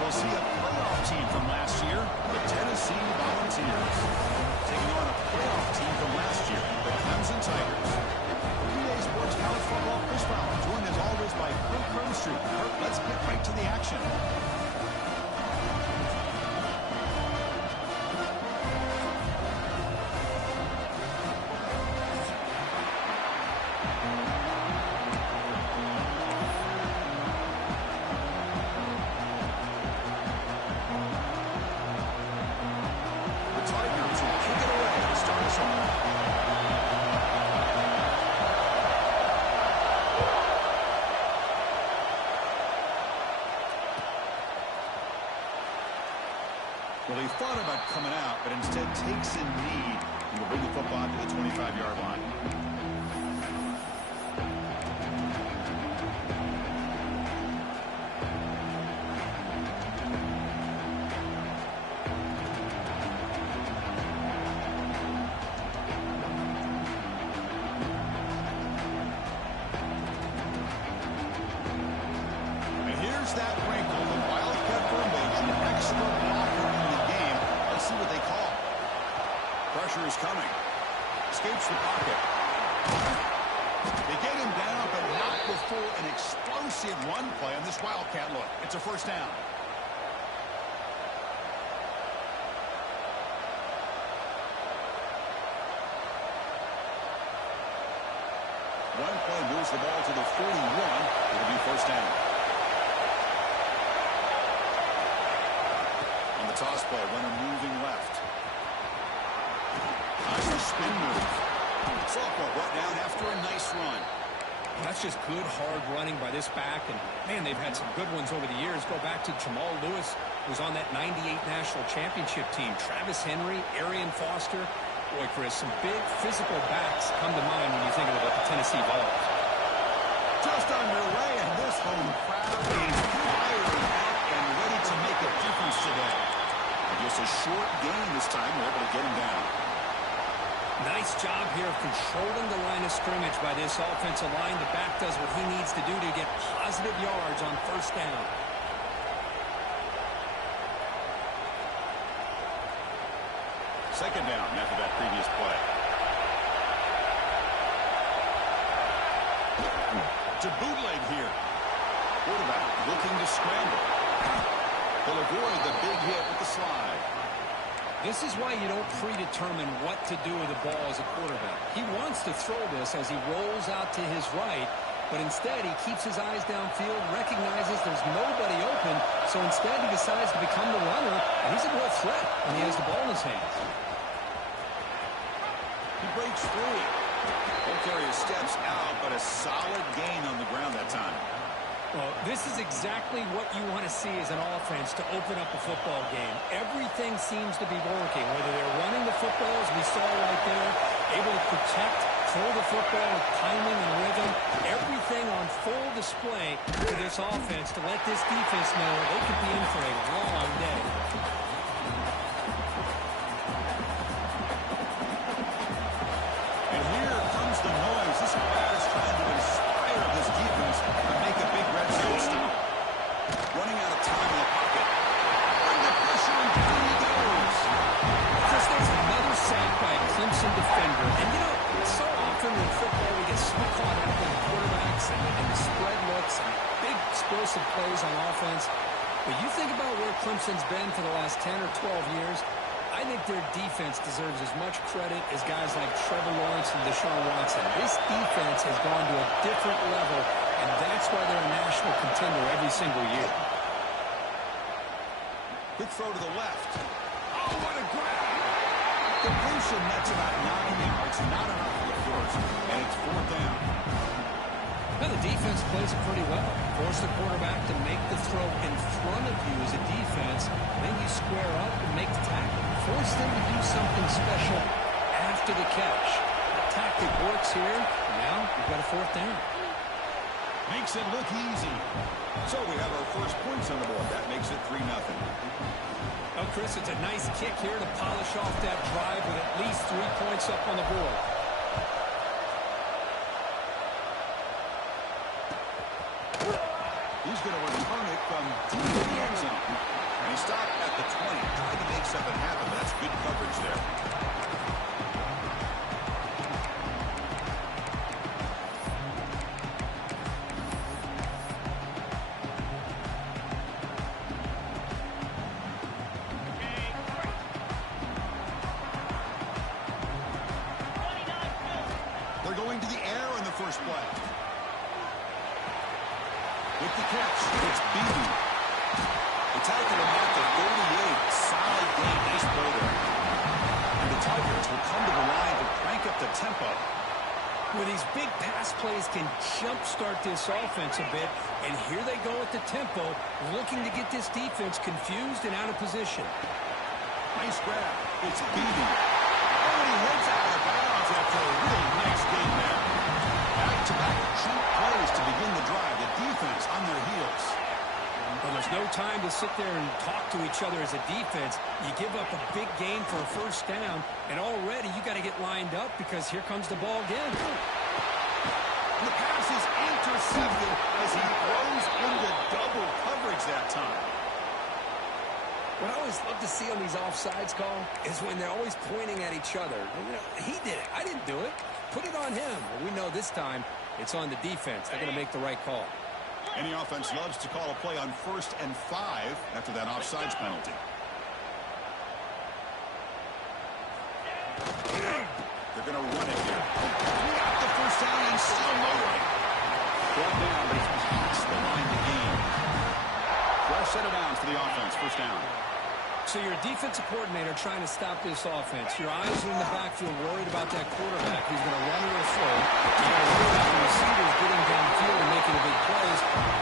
we'll see a playoff team from last year, the Tennessee Volunteers, taking on a playoff team from last year, the Clemson Tigers. EA Sports College Football Chris Fowler, joined as always by Kirk Herbstreit. Kirk, let's get right to the action. Well, he thought about coming out, but instead takes a knee and will bring the football to the 25-yard line. And here's that wrinkle, the Wildcat formation, extra blocker in the game. Let's see what they call. Pressure is coming. Escapes the pocket. They get him down, but not before an explosive run play on this Wildcat look. It's a first down. One play moves the ball to the 41. It'll be first down. On the toss play, runner moving left. Nice spin move. Softball brought down after a nice run. That's just good, hard running by this back. And, man, they've had some good ones over the years. Go back to Jamal Lewis, who's on that 98 National Championship team. Travis Henry, Arian Foster. Boy, Chris, some big physical backs come to mind when you think about the Tennessee Vols. Just underway, and this home crowd is fired up and ready to make a difference today. Just a short gain this time. We're able to get him down. Nice job here of controlling the line of scrimmage by this offensive line. The back does what he needs to do to get positive yards on first down. Second down after that previous play. To bootleg here. Quarterback looking to scramble. He'll avoid the big hit with the slide. This is why you don't predetermine what to do with the ball as a quarterback. He wants to throw this as he rolls out to his right, but instead he keeps his eyes downfield, recognizes there's nobody open, so instead he decides to become the runner, and he's a real threat when he has the ball in his hands. He breaks free. Both carrier steps out, but a solid gain on the ground that time. Well, this is exactly what you want to see as an offense to open up a football game. Everything seems to be working, whether they're running the football, as we saw right there, able to protect, throw the football with timing and rhythm, everything on full display to this offense to let this defense know they could be in for a long day. And here comes the noise. This crowd is trying to inspire this defense to make a big red zone stop. Running out of time in the pocket. Bring the pressure, and down he goes. Chris, there's another sack by a Clemson defender. And, you know, so often in football we get so caught up in the quarterbacks and the spread looks and big explosive plays on offense. But you think about where Clemson's been for the last 10 or 12 years, I think their defense deserves as much credit as guys like Trevor Lawrence and Deshaun Watson. This defense has gone to a different level, and that's why they're a national contender every single year. Quick throw to the left. Oh, what a grab! Completion, that's about 9 yards, not enough for the first, and it's fourth down. Now, the defense plays it pretty well. Force the quarterback to make the throw in front of you as a defense. Then you square up and make the tackle. Force them to do something special after the catch. That tactic works here. Now we've got a fourth down. Makes it look easy. So we have our first points on the board. That makes it 3-0. Oh, Chris, it's a nice kick here to polish off that drive with at least 3 points up on the board. He's going to return it from deep in the end zone. And he stopped at the 20, trying to make something happen, but that's good coverage there. They're going to the air in the first play. With the catch, it's Beebe. They tackle him at the 38. Solid game. Nice play there. And the Tigers will come to the line to crank up the tempo. Well, these big pass plays can jumpstart this offense a bit, and here they go at the tempo, looking to get this defense confused and out of position. Nice grab. It's Beebe. Oh, and he heads out of bounds after a real nice game there. Back-to-back cheap plays to begin the drive. The defense on their heels. Well, there's no time to sit there and talk to each other as a defense. You give up a big gain for a first down, and already you got to get lined up because here comes the ball again. And the pass is intercepted as he throws into double coverage that time. What I always love to see on these offsides call is when they're always pointing at each other. You know, he did it. I didn't do it. Put it on him. Well, we know this time it's on the defense. They're going to make the right call. Any offense loves to call a play on 1st and 5 after that offsides penalty. They're going to run it here. Got the first down and still no way. Brought down, but he's past the line to gain. Fresh set of downs for the offense. First down. So you're a defensive coordinator trying to stop this offense. Your eyes are in the backfield worried about that quarterback who's going to run or throw. You got to worry about the receivers getting downfield and making the big plays.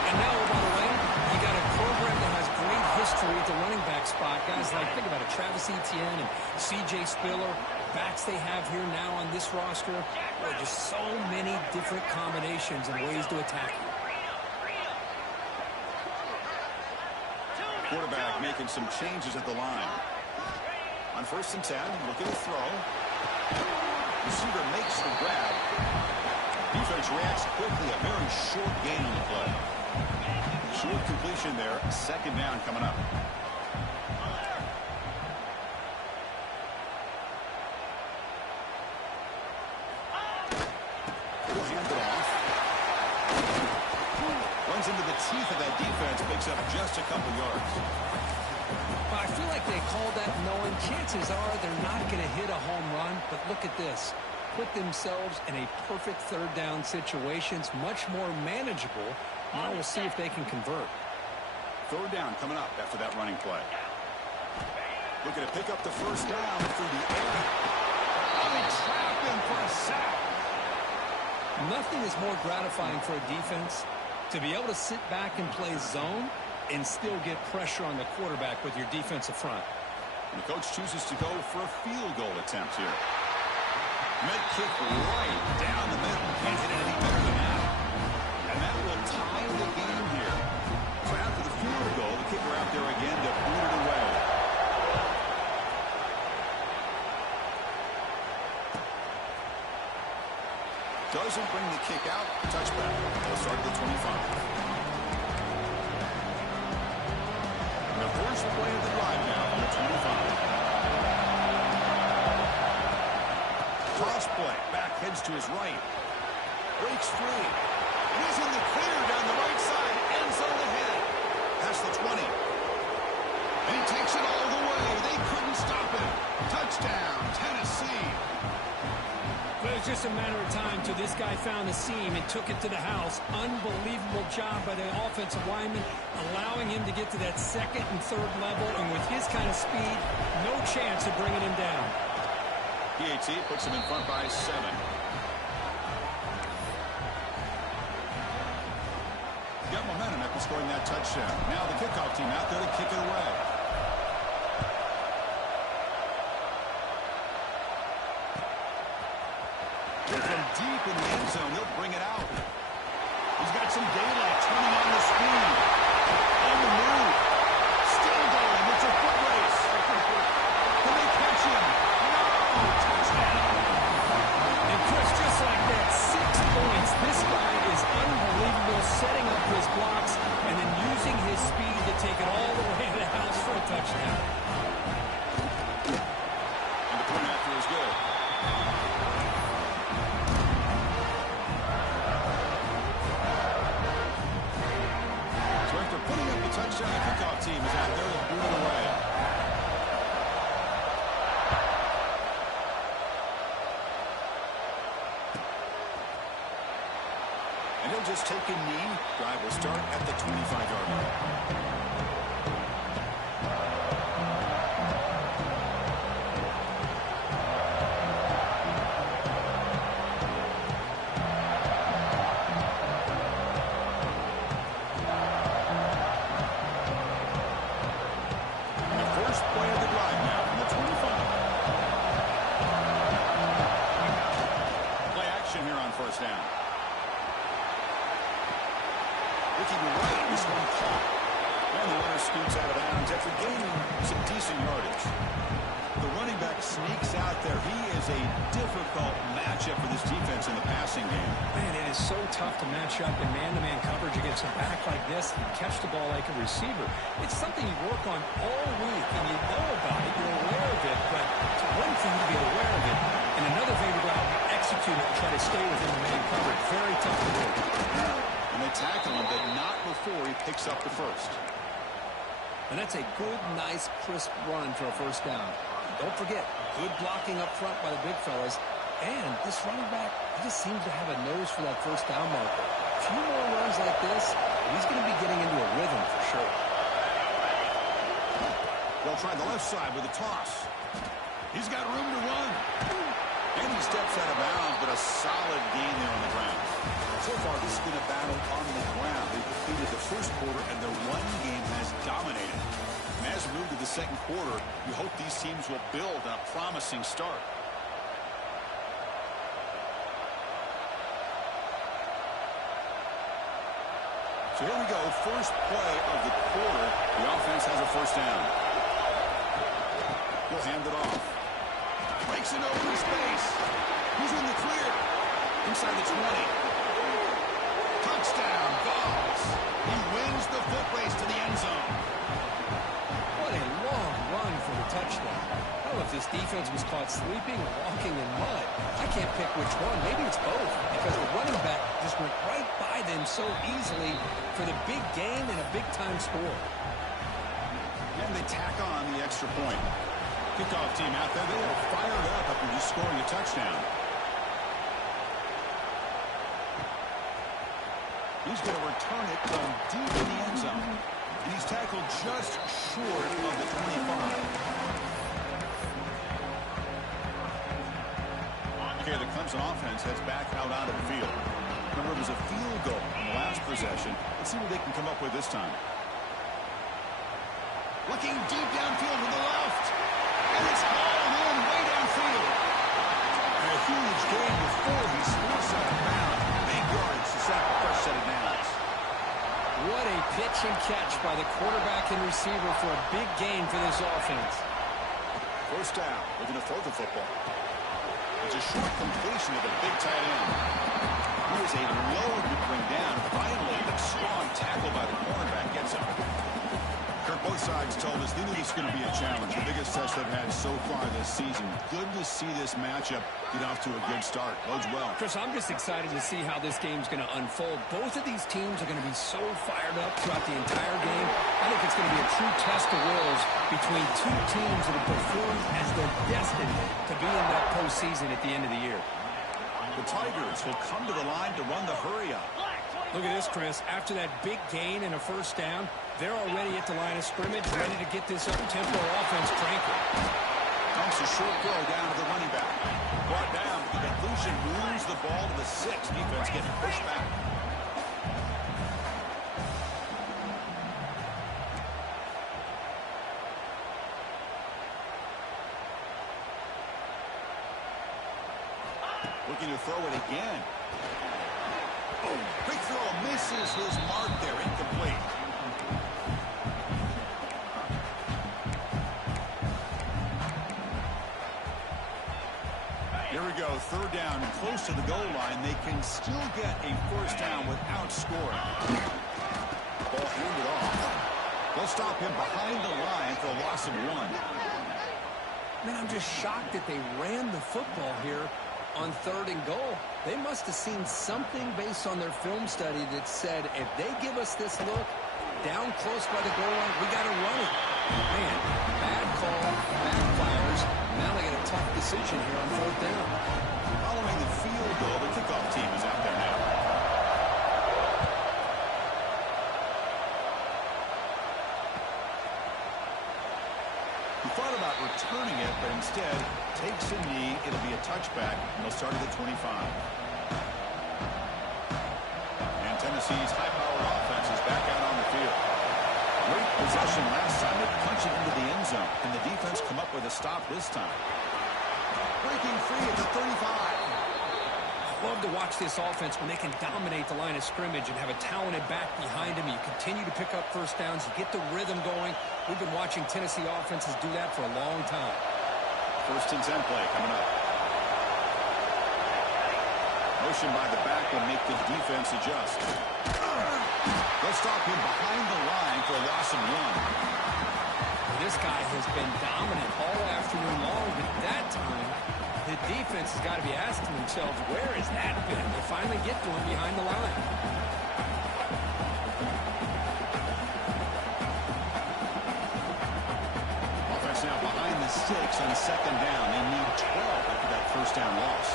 And now, oh, by the way, you got a program that has great history at the running back spot. Guys like, think about it, Travis Etienne and C.J. Spiller. Backs they have here now on this roster. Boy, just so many different combinations and ways to attack you. Quarterback making some changes at the line. On 1st and 10, looking to throw. Receiver makes the grab. Defense reacts quickly. A very short gain on the play. Short completion there. 2nd down coming up. He'll hand it off. Runs into the teeth of that defense, picks up just a couple yards. Well, I feel like they called that knowing chances are they're not going to hit a home run, but look at this. Put themselves in a perfect 3rd down situation. It's much more manageable. Now we'll see if they can convert. 3rd down coming up after that running play. Looking to pick up the first down through the air. Oh, they trap him for a sack. Nothing is more gratifying for a defense to be able to sit back and play zone and still get pressure on the quarterback with your defensive front. And the coach chooses to go for a field goal attempt here. Med kick right down the middle. Can't hit it any better than that. And that will tie the game here. So after the field goal, the kicker out there again to boot it away. Doesn't bring the kick out. Touchback. They'll start at the 25. And the first play of the drive now on the 25. Cross play. Back heads to his right. Breaks free. And he's in the clear down the right side. End zone ahead. Past the 20. And he takes it all the way. They couldn't stop him. Touchdown, Tennessee. But it was just a matter of time till this guy found the seam and took it to the house. Unbelievable job by the offensive lineman, allowing him to get to that 2nd and 3rd level. And with his kind of speed, no chance of bringing him down. PAT puts him in front by 7. Got momentum after scoring that touchdown. Now the kickoff team out there to kick it away. From deep in the end zone, he'll bring it out. He's got some daylight turning on the speed. On the move. Still going. It's a foot race. Can they catch him? No. Touchdown. And Chris, just like that, 6 points. This guy is unbelievable, setting up his blocks, and take it all the way to the house for a touchdown. And the point after is good. So after putting up the touchdown, the kickoff team is out there to boot it away. And he'll just take a knee. Drive will start at the 25-yard line. First down. Looking right, this one caught. And the runner scoots out of bounds after gaining some decent yardage. The running back sneaks out there. He is a difficult matchup for this defense in the passing game. Man, it is so tough to match up in man-to-man coverage against a back like this and catch the ball like a receiver. It's something you work on all week, and you know about it, you're aware of it, but it's one thing to be aware of it, and another thing to go out and execute it and try to stay within the man coverage. Very tough to do. And they tackle him, but not before he picks up the first. And that's a good, nice, crisp run for a first down. Don't forget, good blocking up front by the big fellas. And this running back, he just seems to have a nose for that first down marker. A few more runs like this, he's going to be getting into a rhythm for sure. They'll try the left side with a toss. He's got room to run. And he steps out of bounds, but a solid gain there on the ground. So far, this has been a battle on the ground. They defeated the first quarter, and their run game has dominated. And as we move to the second quarter, you hope these teams will build on a promising start. So here we go, first play of the quarter. The offense has a first down. He'll hand it off. Breaks it over space. He's in the clear. Inside the 20. Touchdown, Vols. He wins the foot race to the end zone. What a long run for the touchdown. I don't know if this defense was caught sleeping or walking in mud. I can't pick which one. Maybe it's both, because the running back just went right by them so easily for the big gain and a big-time score. And they tack on the extra point. Kickoff team out there, they are fired up after just scoring a touchdown. He's going to return it from deep in the end zone. And he's tackled just short of the 25. Okay, the Clemson offense heads back out onto the field. Remember, it was a field goal on the last possession. Let's see what they can come up with this time. Looking deep downfield with the left. And it's hauled in way downfield. And a huge gain before he splits out of bounds. Big yardage to set up the first set of downs. What a pitch and catch by the quarterback and receiver for a big gain for this offense. First down, looking to throw the football. It's a short completion of the big tight end. He is a load to bring down. Finally, a strong tackle by the cornerback gets him. Kirk, both sides told us they knew this was going to be a challenge. The biggest test they've had so far this season. Good to see this matchup get off to a good start. Bodes well. Chris, I'm just excited to see how this game's going to unfold. Both of these teams are going to be so fired up throughout the entire game. I think it's going to be a true test of wills between two teams that have performed as they're destined to be in that postseason at the end of the year. The Tigers will come to the line to run the hurry-up. Look at this, Chris. After that big gain and a first down, they're already at the line of scrimmage, ready to get this up-tempo offense cranking. Dumps a short throw down to the running back. Brought down, the conclusion moves the ball to the 6. Defense getting pushed back. Looking to throw it again. Oh, quick throw misses his mark there, incomplete. Here we go, third down, close to the goal line. They can still get a first down without scoring. Ball handed off. They'll stop him behind the line for a loss of 1. Man, I'm just shocked that they ran the football here on 3rd and goal. They must have seen something based on their film study that said, if they give us this look down close by the goal line, we got to run it. Man, bad call, backfires. Now they got a tough decision here on 4th down. Following the field goal, the kickoff team is out there now. He thought about returning it, but instead takes a knee. It'll be a touchback, and they'll start at the 25. And Tennessee's high-powered offense is back out on the field. Great possession last time. They punch it into the end zone. Can the defense come up with a stop this time? Breaking free at the 35. Love to watch this offense when they can dominate the line of scrimmage and have a talented back behind him. You continue to pick up 1st downs. You get the rhythm going. We've been watching Tennessee offenses do that for a long time. 1st and 10 play coming up. Motion by the back will make the defense adjust. They'll stop him behind the line for a loss of 1. This guy has been dominant all afternoon long, but that time the defense has got to be asking themselves, where has that been? They finally get to him behind the line. Offense now behind the sticks on 2nd down. They need 12 after that 1st down loss.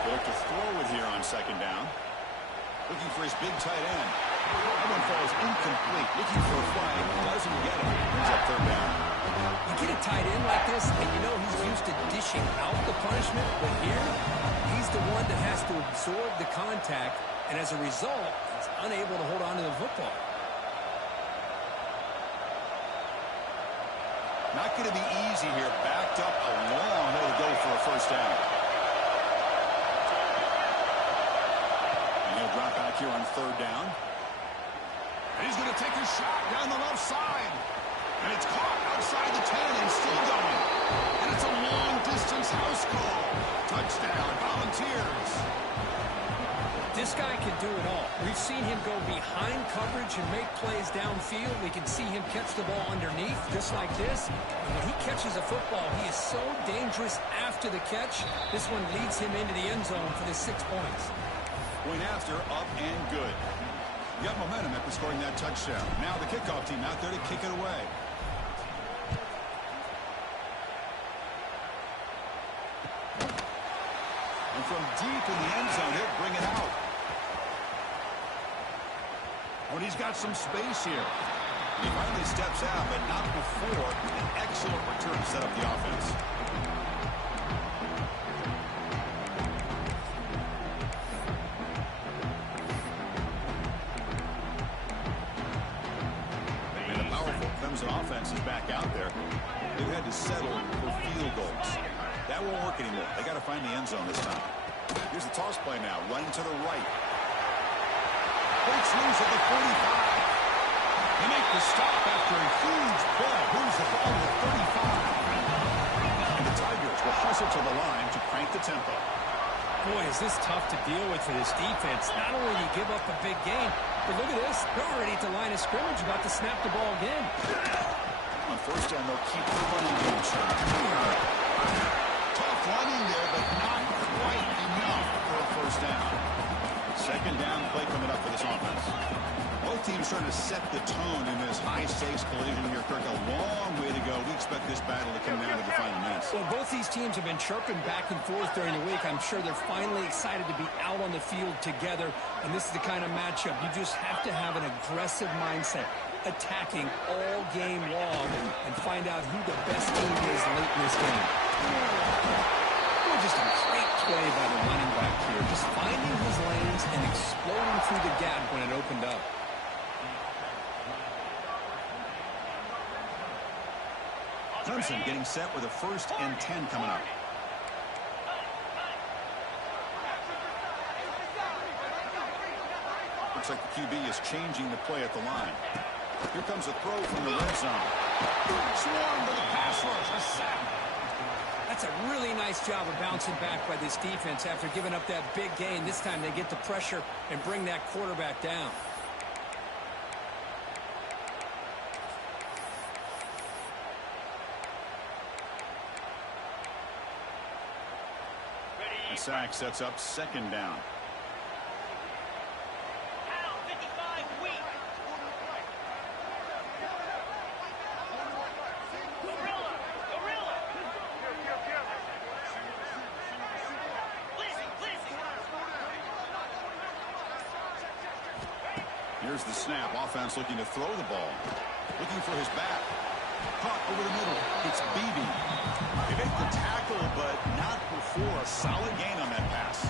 They look to throw it here on 2nd down. Looking for his big tight end. That one falls incomplete. Looking for a flag. Doesn't get it. Brings up 3rd down. You get a tight end like this, and you know he's used to dishing out the punishment, but here, he's the one that has to absorb the contact, and as a result, he's unable to hold on to the football. Not going to be easy here. Backed up a long way to go for a 1st down. And he'll drop back here on 3rd down. And he's going to take a shot down the left side. And it's caught outside the 10 and still going. And it's a long-distance house call. Touchdown, Volunteers. This guy can do it all. We've seen him go behind coverage and make plays downfield. We can see him catch the ball underneath, just like this. And when he catches a football, he is so dangerous after the catch. This one leads him into the end zone for the 6 points. Point after, up and good. You got momentum after scoring that touchdown. Now the kickoff team out there to kick it away. And from deep in the end zone, he'll bring it out. When he's got some space here. He finally steps out, but not before an excellent return to set up the offense. And the powerful Clemson offense is back out there. They've had to settle for field goals. That won't work anymore. They got to find the end zone this time. Here's the toss play now. Running to the right. Breaks loose at the 45. They make the stop after a huge play. Moves the ball to the 35. And the Tigers will hustle to the line to crank the tempo. Boy, is this tough to deal with for this defense. Not only do you give up a big gain, but look at this. They're already at the line of scrimmage, about to snap the ball again. On 1st down, they'll keep the running game strong. Tough running there, but not quite enough for a 1st down. 2nd down play coming up for this offense. Both teams trying to set the tone in this high-stakes collision here, Kirk. A long way to go. We expect this battle to come down to the final minutes. Well, both these teams have been chirping back and forth during the week. I'm sure they're finally excited to be out on the field together, and this is the kind of matchup you just have to have an aggressive mindset, attacking all game long, and find out who the best team is late in this game. Well, just a great play by the running back here, just finding his lanes and exploding through the gap when it opened up. Clemson getting set with a 1st and 10 coming up. Looks like the QB is changing the play at the line. Here comes a throw from the red zone. Swarm to the pass rush. A sack. That's a really nice job of bouncing back by this defense after giving up that big gain. This time they get the pressure and bring that quarterback down. sack sets up second down. Here's the snap. Offense looking to throw the ball. Looking for his back. Caught over the middle. It's Beebe. They make the tackle, but not before a solid gain on that pass.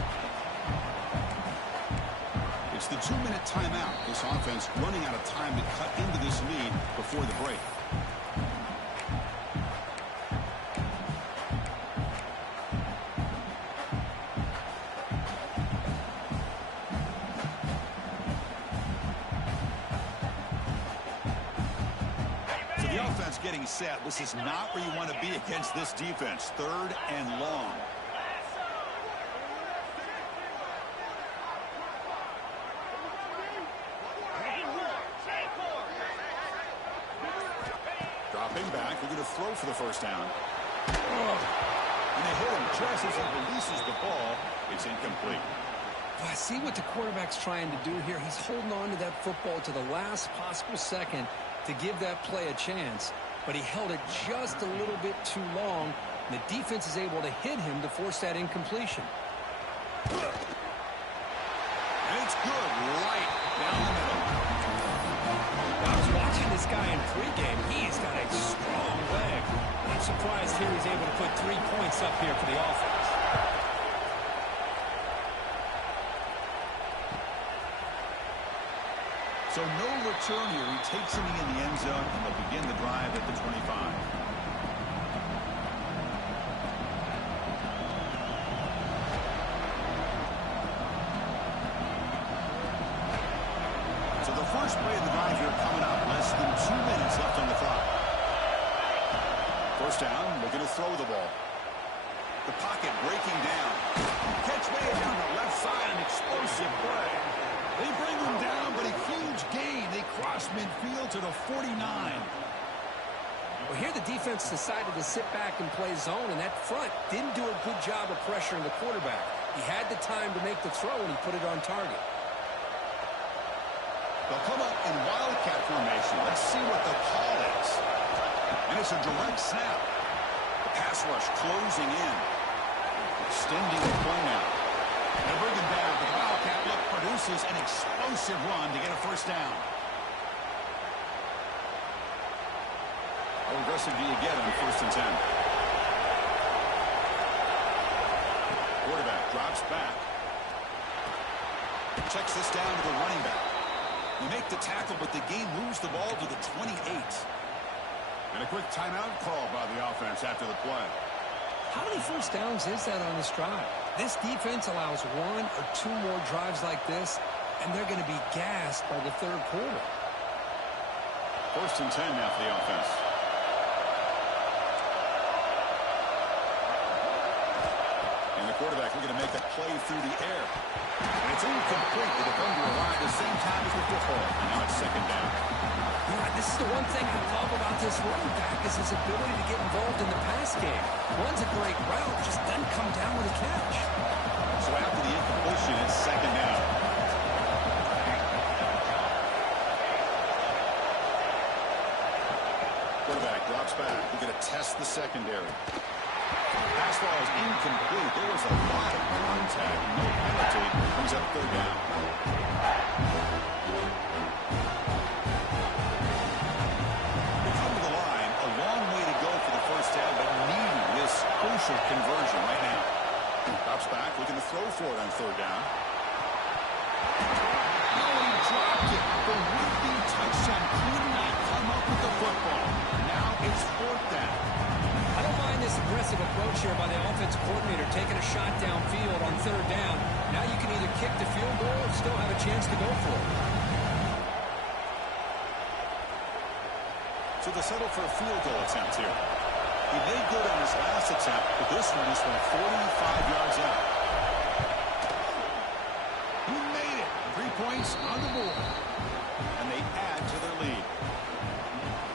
It's the 2-minute timeout. This offense running out of time to cut into this lead before the break. Getting set. This is not where you want to be against this defense. 3rd and long. Dropping back. They're going to throw for the first down. And they hit him just as he releases the ball. It's incomplete. I see what the quarterback's trying to do here. He's holding on to that football to the last possible second to give that play a chance. But he held it just a little bit too long, and the defense is able to hit him to force that incompletion. And it's good, right down the middle. I was watching this guy in pregame. He's got a strong leg. I'm surprised here he's able to put 3 points up here for the offense. So no return here. He takes him in the end zone, and they'll begin the drive at the 25. So the first play of the drive here coming up. Less than 2 minutes left on the clock. First down, looking to throw the ball. The pocket breaking down. Catch made down the left side, an explosive play. They bring him down, but a huge gain. They cross midfield to the 49. Well, here the defense decided to sit back and play zone, and that front didn't do a good job of pressuring the quarterback. He had the time to make the throw, and he put it on target. They'll come up in wildcat formation. Let's see what the call is. And it's a direct snap. The pass rush closing in. Extending the play now. They bring him down. The wildcat look produces an explosive run to get a first down. How aggressive do you get on 1st and 10? Quarterback drops back. Checks this down to the running back. You make the tackle, but the game moves the ball to the 28. And a quick timeout call by the offense after the play. How many first downs is that on this drive? This defense allows 1 or 2 more drives like this, and they're going to be gassed by the 3rd quarter. 1st and 10 now for the offense. And the quarterback looking to make a play through the air. And it's incomplete. The defender arrived at the same time as the football. And now it's 2nd down. This is the one thing I love about this running back is his ability to get involved in the pass game. Runs a great route, just doesn't come down with a catch. So after the incompletion, it's 2nd down. Quarterback drops back. We're going to test the secondary. Pass ball is incomplete. There was a lot of contact. No penalty. Brings up 3rd down. Crucial conversion right now. Drops back, looking to throw for it on 3rd down. No, he dropped it. The would-be touchdown could not come up with the football. Now it's 4th down. I don't mind this aggressive approach here by the offensive coordinator, taking a shot downfield on 3rd down. Now you can either kick the field goal or still have a chance to go for it. So they settle for a field goal attempt here. He made good on his last attempt, but this one is from 45 yards out. He made it. 3 points on the board. And they add to their lead.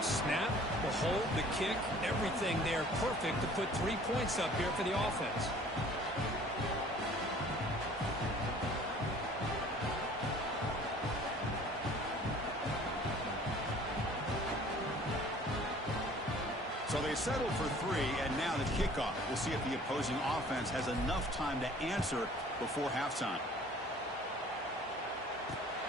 Snap, the hold, the kick, everything there perfect to put 3 points up here for the offense. So they settled for 3, and now the kickoff. We'll see if the opposing offense has enough time to answer before halftime.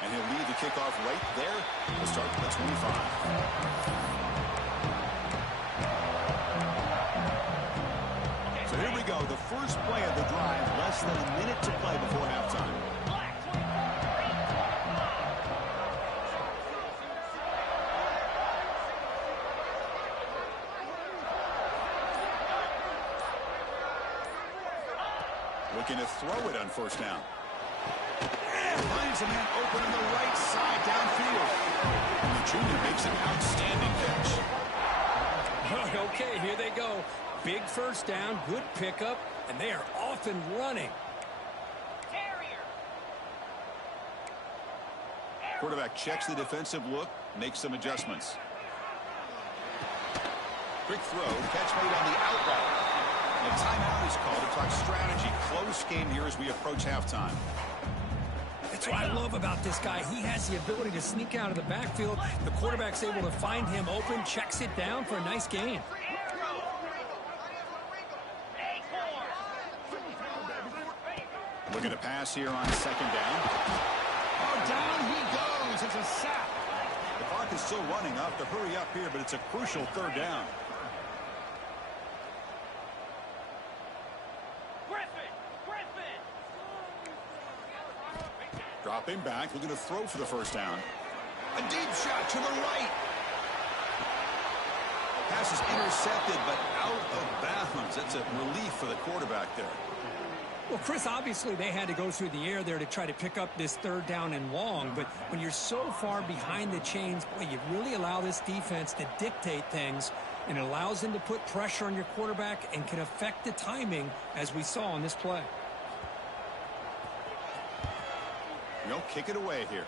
And he'll lead the kickoff right there. We'll start at the 25. So here we go. The first play of the drive. Less than a minute to play before halftime. Looking to throw it on first down. Finds a man open on the right side downfield. And the junior makes an outstanding catch. Okay, here they go. Big first down, good pickup, and they are off and running. Quarterback checks the defensive look, makes some adjustments. Quick throw, catch made on the out route. And a timeout is called to talk strategy. Close game here as we approach halftime. That's what I love about this guy. He has the ability to sneak out of the backfield. The quarterback's able to find him open, checks it down for a nice gain. Looking to pass here on second down. Oh, down he goes. It's a sack. The clock is still running up to hurry up here, but it's a crucial third down. Dropping back, looking to throw for the first down. A deep shot to the right. Pass is intercepted, but out of bounds. That's a relief for the quarterback there. Well, Chris, obviously they had to go through the air there to try to pick up this third down and long, but when you're so far behind the chains, boy, you really allow this defense to dictate things, and it allows them to put pressure on your quarterback and can affect the timing, as we saw on this play. They'll kick it away here.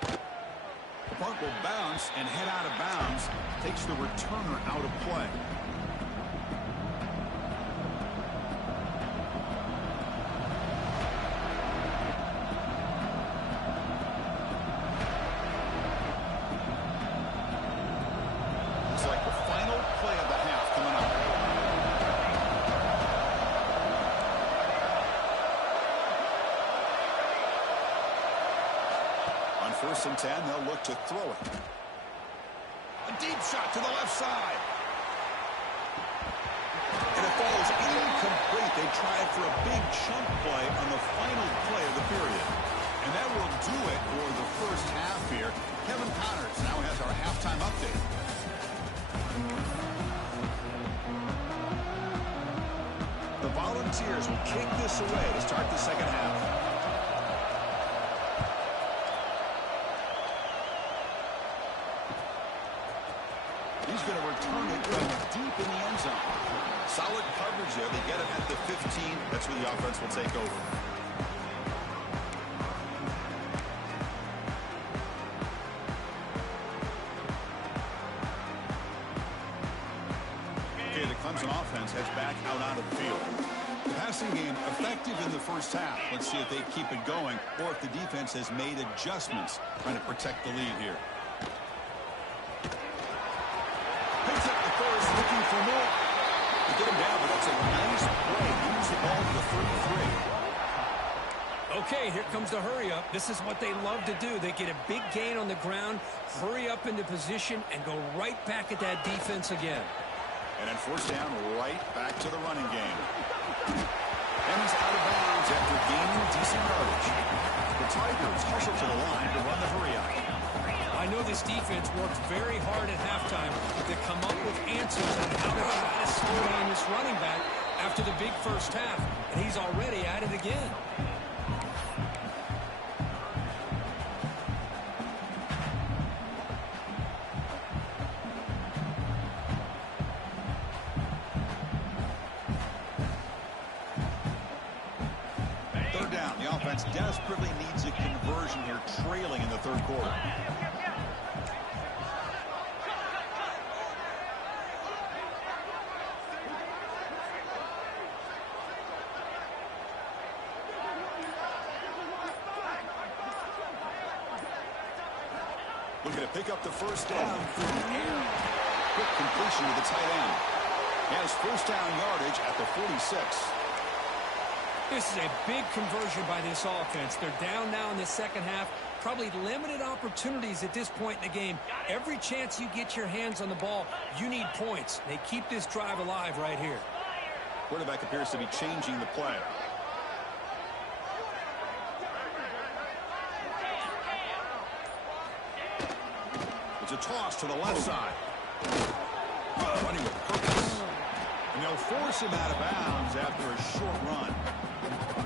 The punt will bounce and head out of bounds. Takes the returner out of play. It's like the final play of the half coming up. First and 10, they'll look to throw it. A deep shot to the left side. And it falls incomplete. They tried for a big chunk play on the final play of the period. And that will do it for the first half here. Kevin Connors now has our halftime update. The Volunteers will kick this away to start the second half. He's going to return it from deep in the end zone. Solid coverage there. They get him at the 15. That's where the offense will take over. Okay, the Clemson offense heads back out onto the field. The passing game effective in the first half. Let's see if they keep it going or if the defense has made adjustments trying to protect the lead here. Looking for more. They get him down, but that's a nice play. Moves the ball to the 33. Okay, here comes the hurry up. This is what they love to do. They get a big gain on the ground, hurry up into position, and go right back at that defense again. And then first down, right back to the running game. And he's out of bounds after gaining decent yardage. The Tigers hustle to the line to run the hurry up. I know this defense works very hard at halftime to come up with answers on how to try to slow down this running back after the big first half, and he's already at it again. Third down, the offense desperately needs a conversion here, trailing in the third quarter. Looking to pick up the first down through the air. quick completion to the tight end. He has first down yardage at the 46. This is a big conversion by this offense. They're down now in the second half. Probably limited opportunities at this point in the game. Every chance you get your hands on the ball, you need points. They keep this drive alive right here. Quarterback appears to be changing the play. It's a toss to the left side. Running with purpose. And they'll force him out of bounds after a short run.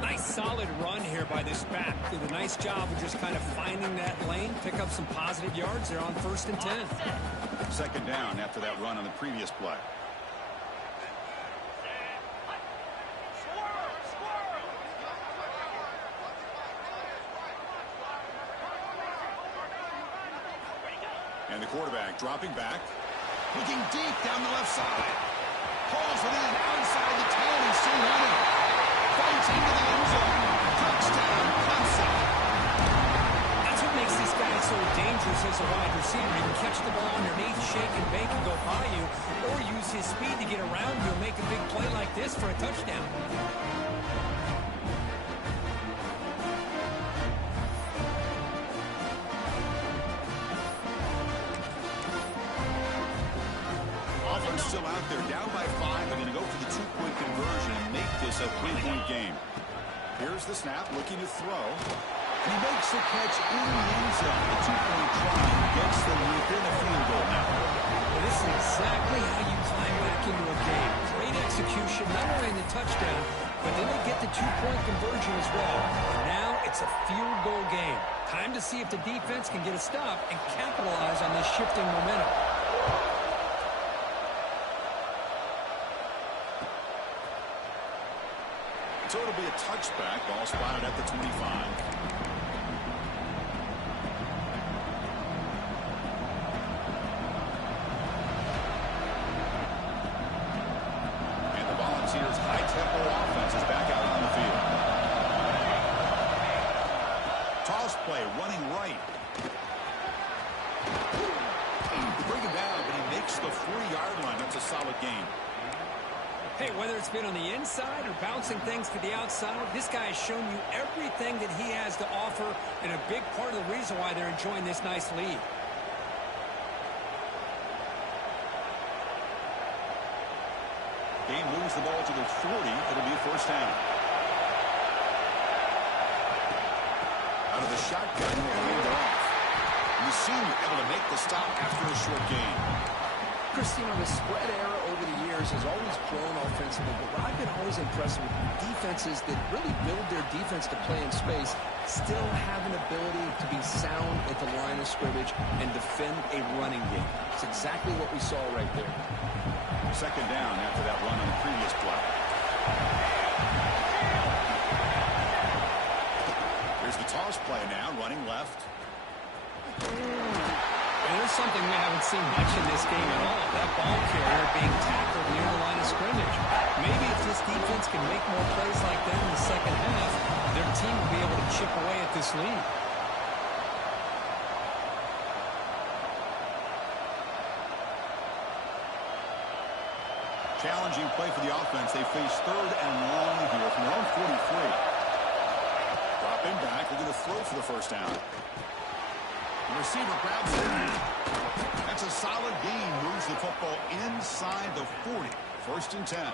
Nice solid run here by this back. Did a nice job of just kind of finding that lane, pick up some positive yards. They're on 1st and 10. Second down after that run on the previous play. And the quarterback dropping back. Looking deep down the left side. Pulls it in outside the 10. He's still running. Fights into the end zone. Touchdown, Clemson. That's what makes this guy so dangerous as a wide receiver. He can catch the ball underneath, shake and bake and go by you, or use his speed to get around you and make a big play like this for a touchdown. Still out there, down by 5. They're going to go for the 2-point conversion and make this a 3-point game. Here's the snap, looking to throw. And he makes the catch in the end zone. The 2-point try gets them within a field goal now. Well, this is exactly how you climb back into a game. Great execution, not only in the touchdown, but then they get the 2-point conversion as well. And now it's a field goal game. Time to see if the defense can get a stop and capitalize on this shifting momentum. So it'll be a touchback. Ball spotted at the 25. And the Volunteers' high-tempo offense is back out on the field. Toss play, running right. They bring him down, but he makes the 40-yard line. That's a solid gain. Hey, whether it's been on the inside or bouncing things to the outside, this guy has shown you everything that he has to offer and a big part of the reason why they're enjoying this nice lead. Game moves the ball to the 40. It'll be a first down. Out of the shotgun, he'll hand it off. And you see him able to make the stop after a short gain. Christine, the spread era over the years has always grown offensively, but what I've been always impressed with defenses that really build their defense to play in space still have an ability to be sound at the line of scrimmage and defend a running game. It's exactly what we saw right there. Second down after that run on the previous play. Here's the toss play now, running left. There's something we haven't seen much in this game at all. That ball carrier being tackled near the line of scrimmage. Maybe if this defense can make more plays like that in the second half, their team will be able to chip away at this lead. Challenging play for the offense. They face 3rd and long here from their own 43. Dropping back. They're going to throw for the first down. The receiver grabs it. That's a solid gain. Moves the football inside the 40. 1st and 10.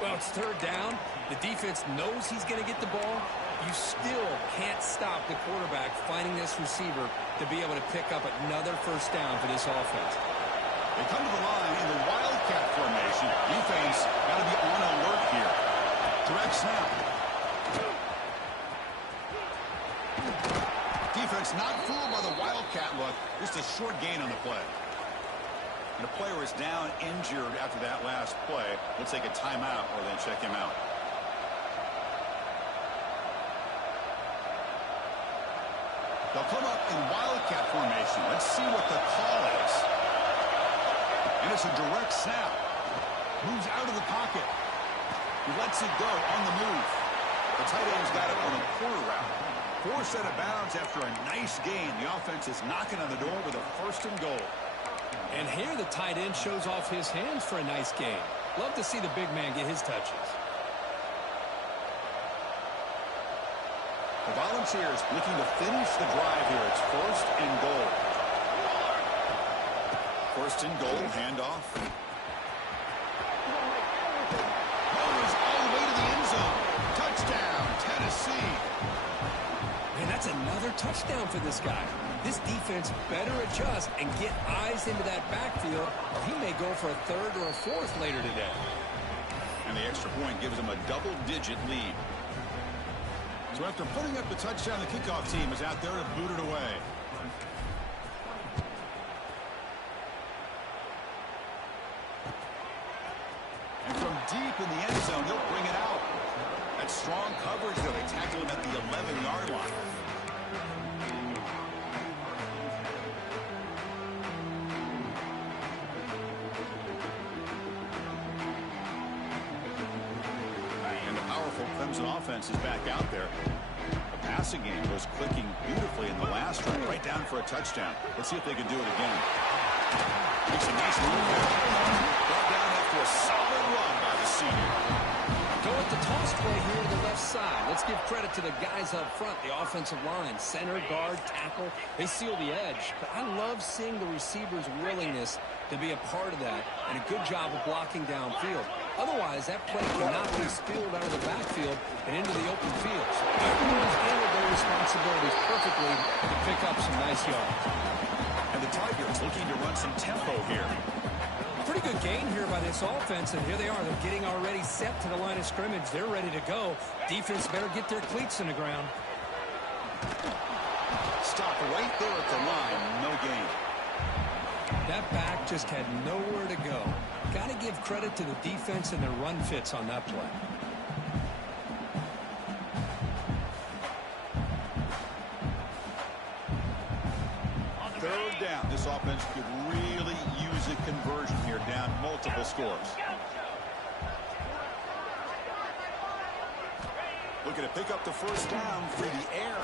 Well, it's 3rd down. The defense knows he's going to get the ball. You still can't stop the quarterback finding this receiver to be able to pick up another first down for this offense. They come to the line in the Wildcat formation. Defense got to be on alert here. Direct snap. Defense not fooled by the Wildcat look. Just a short gain on the play. And a player is down injured after that last play. We'll take a timeout or then check him out. They'll come up in Wildcat formation. Let's see what the call is. And it's a direct snap. Moves out of the pocket. He lets it go on the move. The tight end's got it on a quarter route. Forced out of bounds after a nice gain. The offense is knocking on the door with a 1st and goal. And here the tight end shows off his hands for a nice game. Love to see the big man get his touches. The Volunteers looking to finish the drive here. It's 1st and goal. 1st and goal, handoff. Ball is all the way to the end zone. Touchdown, Tennessee. And that's another touchdown for this guy. This defense better adjust and get eyes into that backfield, or he may go for a 3rd or a 4th later today. And the extra point gives him a double-digit lead. So after putting up the touchdown, the kickoff team is out there to boot it away. And from deep in the end zone, he'll bring it out. That's strong coverage, though. They tackle him at the 11-yard line. Clemson offense is back out there. The passing game was clicking beautifully in the last run, right down for a touchdown. Let's see if they can do it again. Makes a nice move there. Brought down after a solid run by the senior. Go with the toss play here to the left side. Let's give credit to the guys up front, the offensive line, center, guard, tackle. They seal the edge. But I love seeing the receiver's willingness to be a part of that, and a good job of blocking downfield. Otherwise, that play cannot be spilled out of the backfield and into the open field. So everyone's handled their responsibilities perfectly to pick up some nice yards. And the Tigers looking to run some tempo here. Pretty good gain here by this offense, and here they are. They're getting already set to the line of scrimmage. They're ready to go. Defense better get their cleats in the ground. Stop right there at the line. No gain. That back just had nowhere to go. Got to give credit to the defense and their run fits on that play. Third down. This offense could really use a conversion here, down multiple scores. Looking to pick up the first down through the air.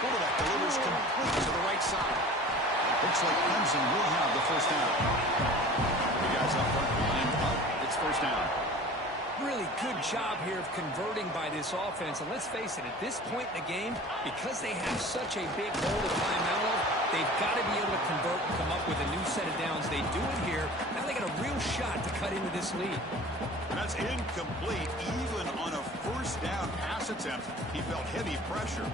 Quarterback delivers complete to the right side. Looks like Clemson will have the first down. The guys up front lined up. It's first down. Really good job here of converting by this offense. And let's face it, at this point in the game, because they have such a big hole to climb out of, they've got to be able to convert and come up with a new set of downs. They do it here. Now they got a real shot to cut into this lead. And that's incomplete. Even on a first down pass attempt, he felt heavy pressure.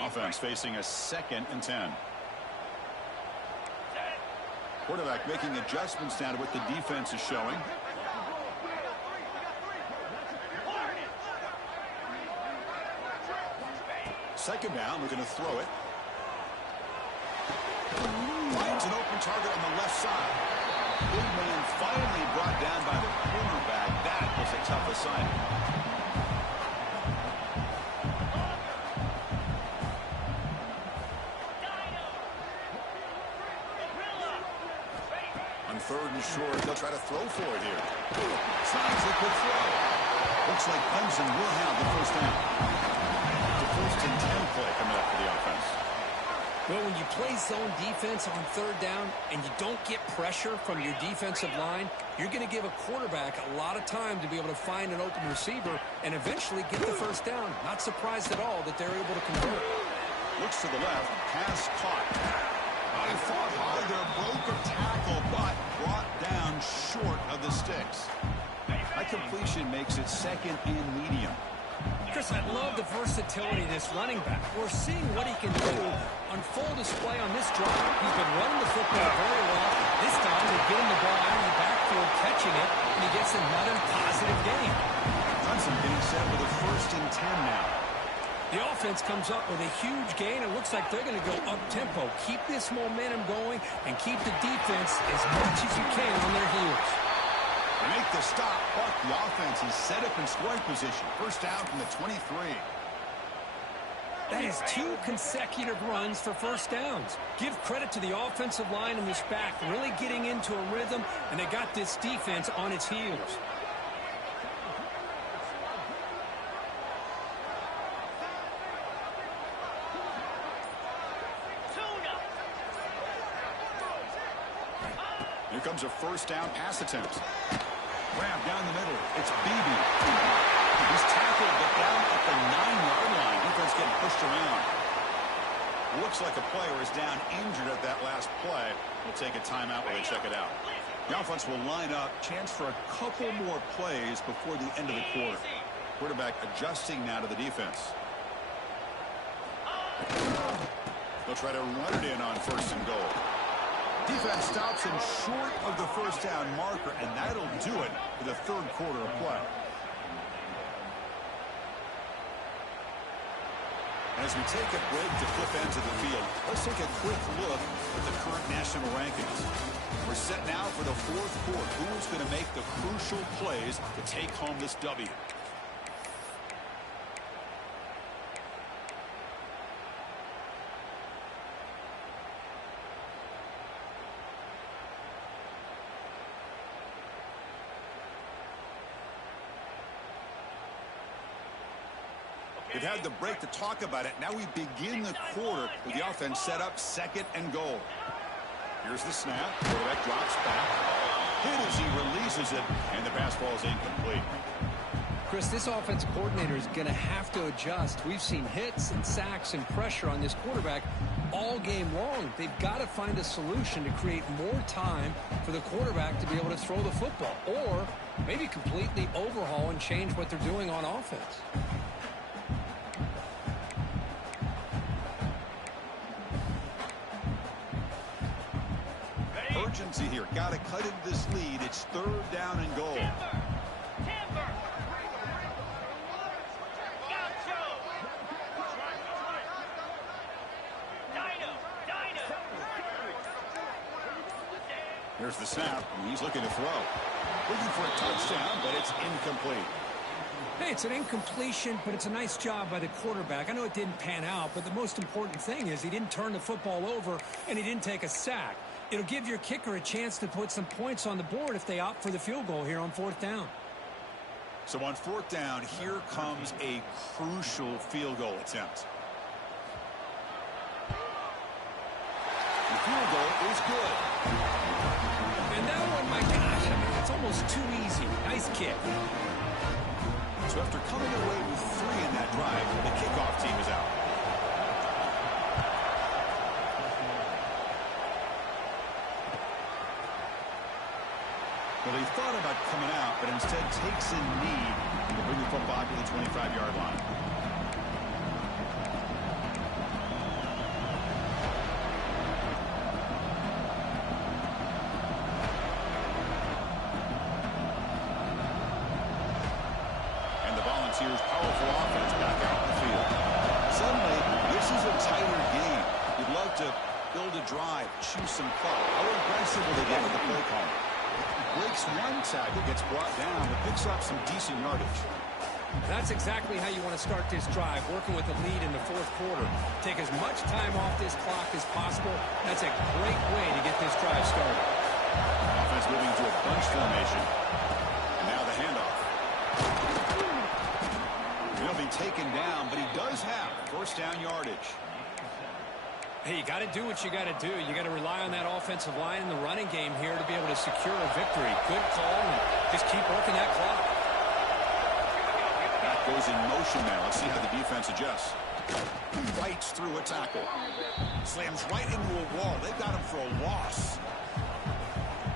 Offense facing a 2nd and 10. Quarterback making adjustments now to what the defense is showing. Second down, looking to throw it. Finds an open target on the left side. Big man finally brought down by the cornerback. That was a tough assignment. Third and short, they'll try to throw for it here. Signs a quick throw. Looks like Clemson will have the first down. The 1st and 10 play coming up for the offense. Well, when you play zone defense on third down and you don't get pressure from your defensive line, you're going to give a quarterback a lot of time to be able to find an open receiver and eventually get the first down. Not surprised at all that they're able to convert. Looks to the left. Pass caught. He fought hard there, broke a tackle, but brought down short of the sticks. That completion makes it 2nd and medium. Chris, I love the versatility of this running back. We're seeing what he can do on full display on this drive. He's been running the football very well. This time, they get him the ball out of the backfield, catching it, and he gets another positive gain. Clemson getting set with a 1st and 10 now. The offense comes up with a huge gain. It looks like they're going to go up-tempo. Keep this momentum going and keep the defense as much as you can on their heels. They make the stop, but the offense is set up in scoring position. First down from the 23. That is 2 consecutive runs for first downs. Give credit to the offensive line in this back, really getting into a rhythm, and they got this defense on its heels. Here comes a first down pass attempt. Grab down the middle. It's Beebe. He's tackled, but down at the 9-yard line. Defense getting pushed around. Looks like a player is down injured at that last play. We'll take a timeout while they check it out. The offense will line up. Chance for a couple more plays before the end of the quarter. Quarterback adjusting now to the defense. They'll try to run it in on first and goal. Defense stops him short of the first down marker, and that'll do it for the third quarter of play. As we take a break to flip ends of the field, let's take a quick look at the current national rankings. We're set now for the fourth quarter. Who's going to make the crucial plays to take home this W? We've had the break to talk about it. Now we begin the quarter with the offense set up second and goal. Here's the snap. Quarterback drops back. Hit as he releases it, and the pass ball is incomplete. Chris, this offense coordinator is going to have to adjust. We've seen hits and sacks and pressure on this quarterback all game long. They've got to find a solution to create more time for the quarterback to be able to throw the football, or maybe completely overhaul and change what they're doing on offense. Urgency here. Got to cut into this lead. It's third down and goal. Here's the snap. He's looking to throw. Looking for a touchdown, but it's incomplete. Hey, it's an incompletion, but it's a nice job by the quarterback. I know it didn't pan out, but the most important thing is he didn't turn the football over and he didn't take a sack. It'll give your kicker a chance to put some points on the board if they opt for the field goal here on fourth down. So on fourth down, here comes a crucial field goal attempt. The field goal is good. And that one, my gosh, I mean, it's almost too easy. Nice kick. So after coming away with 3 in that drive, the kickoff team is out. Well, he thought about coming out, but instead takes a knee to bring the football to the 25-yard line. And the Volunteers' powerful offense back out in the field. Suddenly, this is a tighter game. You'd love to build a drive, choose some clock. How aggressive will they get with the play call? Breaks one tackle, gets brought down, but picks up some decent yardage. That's exactly how you want to start this drive, working with a lead in the fourth quarter. Take as much time off this clock as possible. That's a great way to get this drive started. Offense moving to a bunch formation. And now the handoff. He'll be taken down, but he does have first down yardage. Hey, you got to do what you got to do. You got to rely on that offensive line in the running game here to be able to secure a victory. Good call, and just keep working that clock. That goes in motion now. Let's see how the defense adjusts. Fights through a tackle. Slams right into a wall. They've got him for a loss.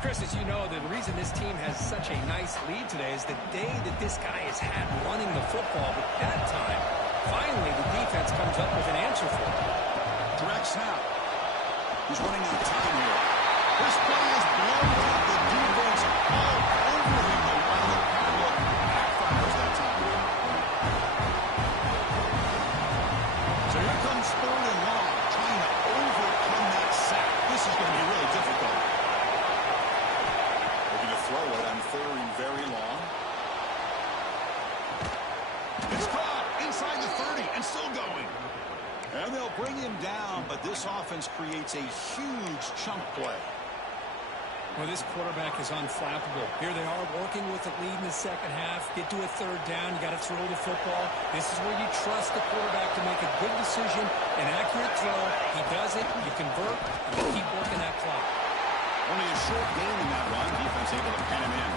Chris, as you know, the reason this team has such a nice lead today is the day that this guy has had running the football. But that time, finally, the defense comes up with an answer for him. Direct snap. He's running out of time here. This play is blown up. The defense all over him. The wild card look backfires that time. So here comes third and long, trying to overcome that sack. This is going to be really difficult. Looking to throw it on third and very long. It's caught inside the 30 and still going. And they'll bring him down, but this offense creates a huge chunk play. Well, this quarterback is unflappable. Here they are working with the lead in the second half. Get to a third down. You got to throw the football. This is where you trust the quarterback to make a good decision, an accurate throw. He does it. You convert, and you keep working that clock. Only a short gain in that run. Defense able to pen him in.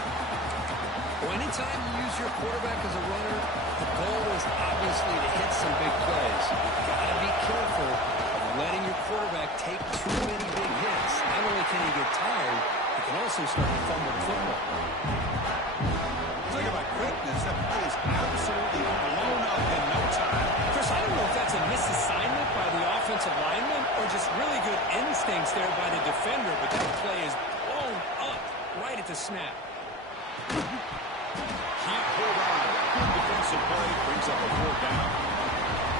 Well, anytime you use your quarterback as a runner, the goal is obviously to hit some big plays. You've got to be careful of letting your quarterback take too many big hits. Not only can he get tired, he can also start to fumble the football. Talk about quickness. That play is absolutely blown up in no time. Chris, I don't know if that's a misassignment by the offensive lineman or just really good instincts there by the defender, but that play is blown up right at the snap. Can't hold on. Good defensive play brings up a fourth down.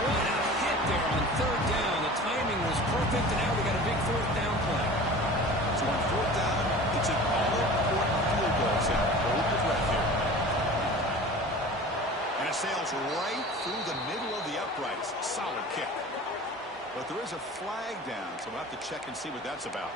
What a hit there on third down. The timing was perfect, and now we got a big fourth down play. So on fourth down, it's an all-important field goal. So hold your breath here. And it sails right through the middle of the uprights. Solid kick. But there is a flag down, so we'll have to check and see what that's about.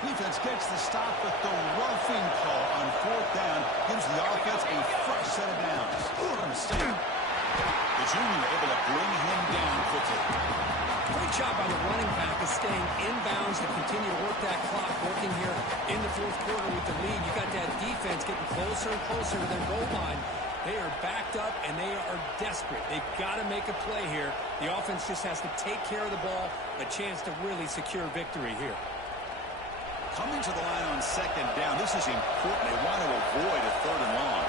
Defense gets the stop, but the roughing call on fourth down gives the offense a fresh set of downs. What a mistake. The junior able to bring him down quickly. Great job by the running back of staying inbounds to continue to work that clock, working here in the fourth quarter with the lead. You got that defense getting closer and closer to their goal line. They are backed up, and they are desperate. They've got to make a play here. The offense just has to take care of the ball, a chance to really secure victory here. Coming to the line on second down, this is important. They want to avoid a third and long.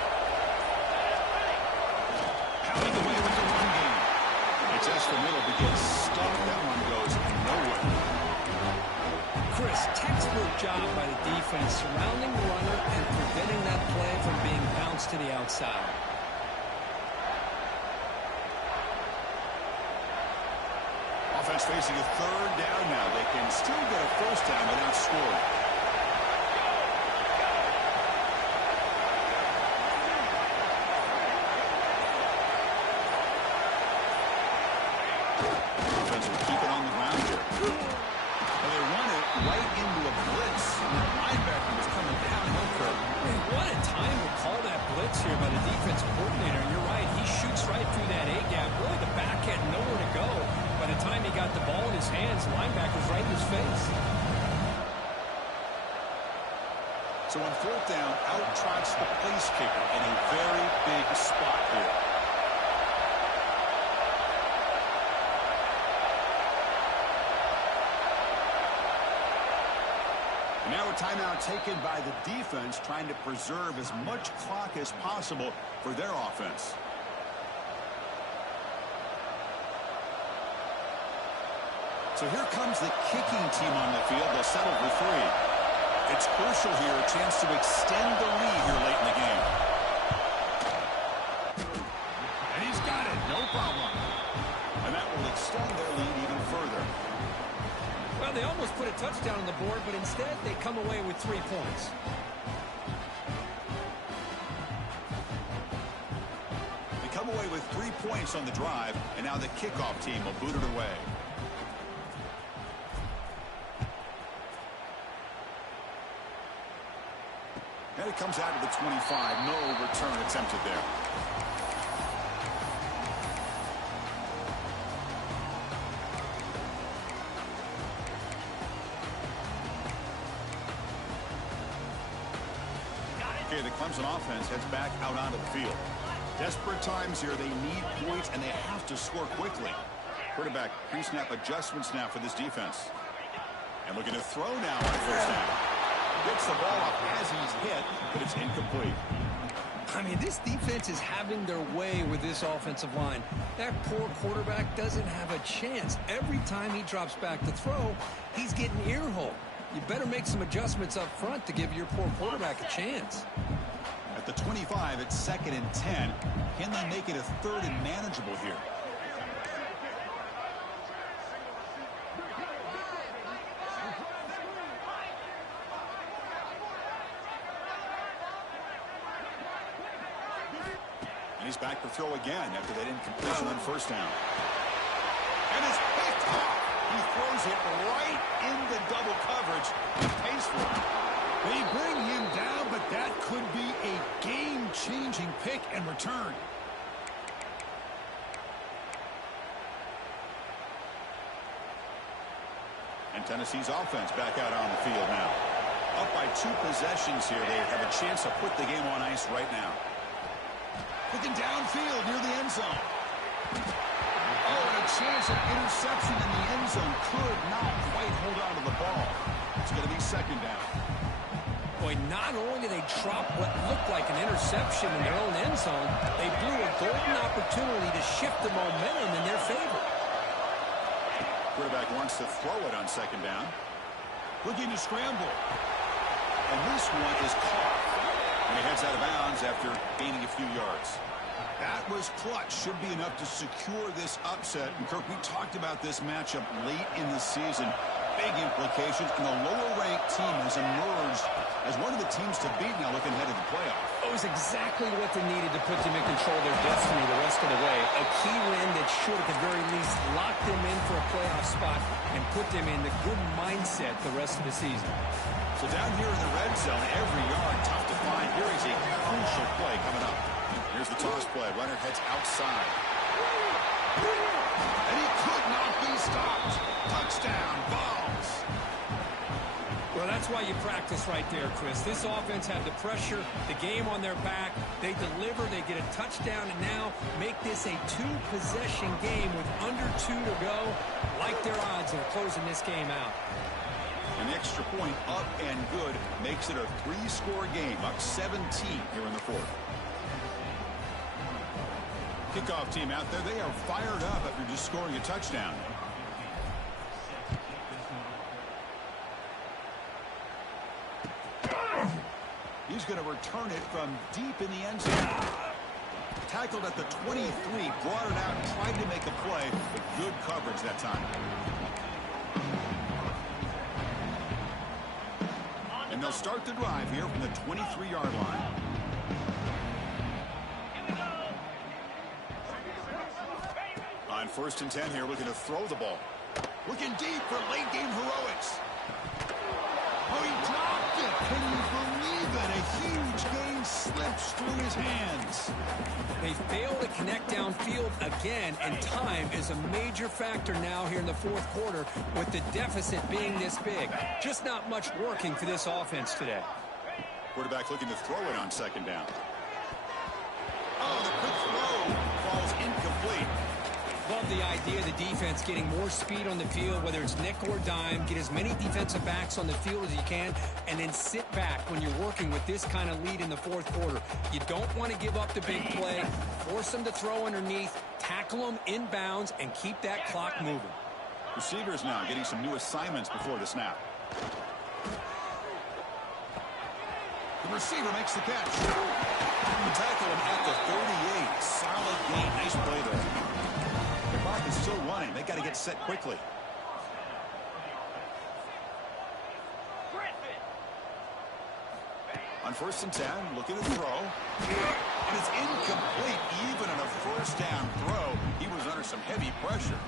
Pounding away with the run game. It's Escamilla begins stuck. That one goes nowhere. Chris, textbook job by the defense surrounding the runner and preventing that play from being bounced to the outside. Offense facing a third down now. They can still get a first down without scoring. Offense will keep it on the ground here. Well, they run it right into a blitz. And that linebacker was coming downhill curve. What a time to call that blitz here by the defensive coordinator. You're right. He shoots right through that A-gap. Really, the back had nowhere to go. By the time he got the ball in his hands, the linebacker's right in his face. So on fourth down, out trots the place kicker in a very big spot here. And now a timeout taken by the defense, trying to preserve as much clock as possible for their offense. So here comes the kicking team on the field. They'll settle for three. It's crucial here, a chance to extend the lead here late in the game. And he's got it, no problem. And that will extend their lead even further. Well, they almost put a touchdown on the board, but instead they come away with 3 points. They come away with 3 points on the drive, and now the kickoff team will boot it away. And it comes out to the 25. No return attempted there. Okay, the Clemson offense heads back out onto the field. Desperate times here. They need points, and they have to score quickly. Quarterback pre-snap adjustments now for this defense. And looking to throw now on first down. Gets the ball off as he's hit, but it's incomplete. I mean, this defense is having their way with this offensive line. That poor quarterback doesn't have a chance. Every time he drops back to throw, he's getting earholed. You better make some adjustments up front to give your poor quarterback a chance. At the 25, it's 2nd and 10. Can they make it a third and manageable here? he's back for throw again after that incompletion on first down. And it's picked off. He throws it right into double coverage. He pays for it. They bring him down, but that could be a game-changing pick and return. And Tennessee's offense back out on the field now. Up by 2 possessions here. They have a chance to put the game on ice right now. Looking downfield near the end zone. Oh, and a chance of interception in the end zone. Could not quite hold on to the ball. It's going to be second down. Boy, not only did they drop what looked like an interception in their own end zone, they blew a golden opportunity to shift the momentum in their favor. Quarterback wants to throw it on second down. Looking to scramble. And this one is caught. And he heads out of bounds after gaining a few yards. That was clutch. Should be enough to secure this upset. And Kirk, we talked about this matchup late in the season. Big implications, and the lower-ranked team has emerged as one of the teams to beat now looking ahead of the playoff. It was exactly what they needed to put them in control of their destiny the rest of the way. A key win that should, at the very least, lock them in for a playoff spot and put them in the good mindset the rest of the season. So down here in the red zone, every yard tough to find. Here is a crucial play coming up. Here's the toss play. Runner heads outside. And he could not be stopped. Touchdown, Balls. Well, that's why you practice right there, Chris. This offense had the pressure, the game on their back. They deliver, they get a touchdown, and now make this a 2-possession game with under 2 to go. Like their odds of closing this game out. An extra point up and good makes it a 3-score game, up 17 here in the fourth. Kickoff team out there, they are fired up after just scoring a touchdown. He's going to return it from deep in the end zone. Tackled at the 23, brought it out, tried to make a play, but good coverage that time. And they'll start the drive here from the 23-yard line. On 1st and 10 here, looking to throw the ball. Looking deep for late-game heroics. Oh, he dropped it. Can you believe it? A huge gain slips through his hands. They fail to connect downfield again, and time is a major factor now here in the fourth quarter with the deficit being this big. Just not much working for this offense today. Quarterback looking to throw it on second down. Oh, the quick throw falls incomplete. Love the idea of the defense getting more speed on the field, whether it's nickel or dime. Get as many defensive backs on the field as you can, and then sit back when you're working with this kind of lead in the fourth quarter. You don't want to give up the big play. Force them to throw underneath, tackle them in bounds, and keep that clock moving. Receivers now getting some new assignments before the snap. The receiver makes the catch. Tackle him at the 38. Solid gain. Nice play there. The clock is still running. They got to get set quickly. On 1st and 10, looking to throw. And it's incomplete. Even on a first down throw, he was under some heavy pressure.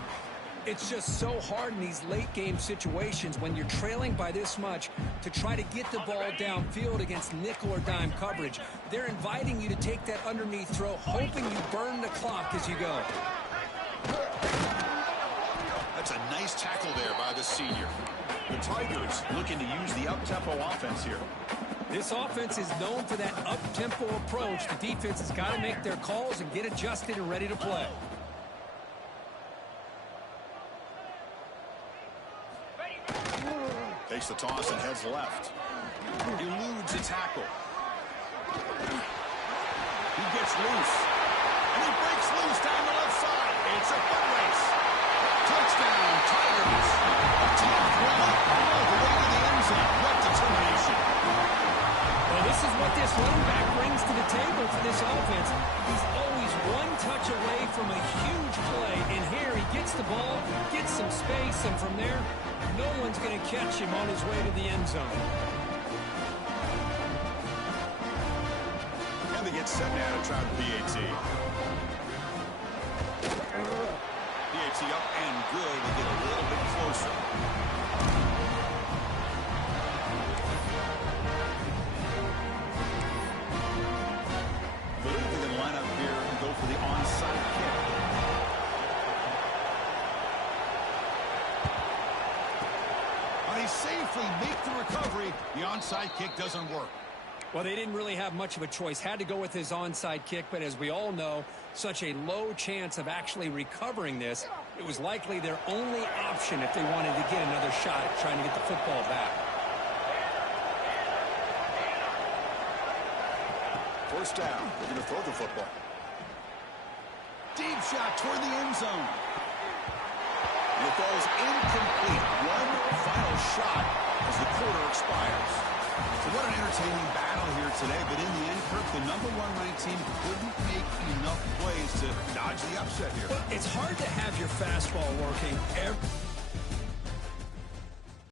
It's just so hard in these late-game situations when you're trailing by this much to try to get the ball downfield against nickel or dime coverage. They're inviting you to take that underneath throw, hoping you burn the clock as you go. That's a nice tackle there by the senior. The Tigers looking to use the up-tempo offense here. This offense is known for that up-tempo approach. The defense has got to make their calls and get adjusted and ready to play. Takes the toss and heads left. Eludes a tackle. He gets loose. And he breaks loose down the left side. It's a foot race. Touchdown, Tigers. A top run all the way to the end zone. What determination. Well, this is what this running back brings to the table for this offense. He's always one touch away from a huge play. And here he gets the ball, gets some space, and from there, no one's going to catch him on his way to the end zone. And they get set now to try the PAT. ante up and good to get a little bit closer. Believe they're going to line up here and go for the onside kick. They safely make the recovery. The onside kick doesn't work. Well, they didn't really have much of a choice. Had to go with his onside kick, but as we all know, such a low chance of actually recovering this. It was likely their only option if they wanted to get another shot at trying to get the football back. First down. They're going to throw the football. Deep shot toward the end zone. And it goes incomplete. One final shot as the quarter expires. So what an entertaining battle here today. But in the end, Kirk, the #1 ranked team couldn't make enough plays to dodge the upset here. Well, it's hard to have your fastball working every